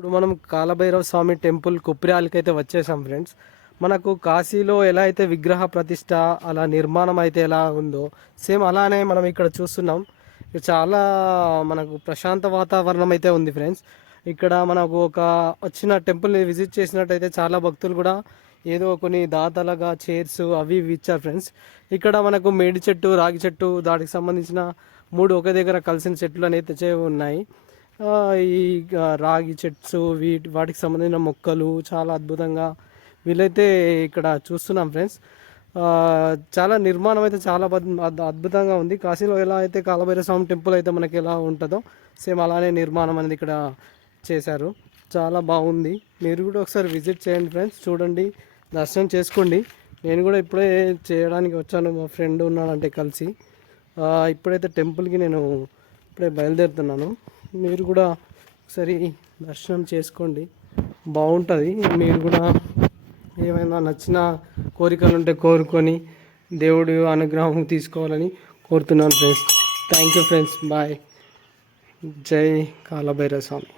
ఇప్పుడు మనం కాలభైరవ స్వామి టెంపుల్ కుప్రియాలకి అయితే వచ్చేసాం ఫ్రెండ్స్. మనకు కాశీలో ఎలా అయితే విగ్రహ ప్రతిష్ట అలా నిర్మాణం అయితే ఎలా ఉందో సేమ్ అలానే మనం ఇక్కడ చూస్తున్నాం. ఇది చాలా మనకు ప్రశాంత వాతావరణం అయితే ఉంది ఫ్రెండ్స్. ఇక్కడ మనకు ఒక వచ్చిన టెంపుల్ని విజిట్ చేసినట్టయితే చాలా భక్తులు కూడా ఏదో కొన్ని దాతలుగా చైర్స్ అవి ఇవి ఇచ్చారు ఫ్రెండ్స్. ఇక్కడ మనకు మేడి చెట్టు, రాగి చెట్టు, దానికి సంబంధించిన మూడు ఒక దగ్గర కలిసిన చెట్లు అనేది ఉన్నాయి. ఈ రాగి చెట్స్ వాటికి సంబంధించిన మొక్కలు చాలా అద్భుతంగా వీళ్ళైతే ఇక్కడ చూస్తున్నాం ఫ్రెండ్స్. చాలా నిర్మాణం అయితే చాలా అద్భుతంగా ఉంది. కాశీలో ఎలా అయితే కాలభైరవ స్వామి టెంపుల్ అయితే మనకి ఎలా ఉంటుందో సేమ్ అలానే నిర్మాణం అనేది ఇక్కడ చేశారు. చాలా బాగుంది. మీరు కూడా ఒకసారి విజిట్ చేయండి ఫ్రెండ్స్, చూడండి, దర్శనం చేసుకోండి. నేను కూడా ఇప్పుడే చేయడానికి వచ్చాను, మా ఫ్రెండ్ ఉన్నాడంటే కలిసి. ఇప్పుడైతే టెంపుల్కి నేను ఇప్పుడే బయలుదేరుతున్నాను. మీరు కూడా ఒకసారి దర్శనం చేసుకోండి, బాగుంటుంది. మీరు కూడా ఏమైనా నచ్చిన కోరికలు ఉంటే కోరుకొని దేవుడి అనుగ్రహం తీసుకోవాలని కోరుతున్నాను friends. Thank you friends, bye. జై కాలభైరవ స్వామి.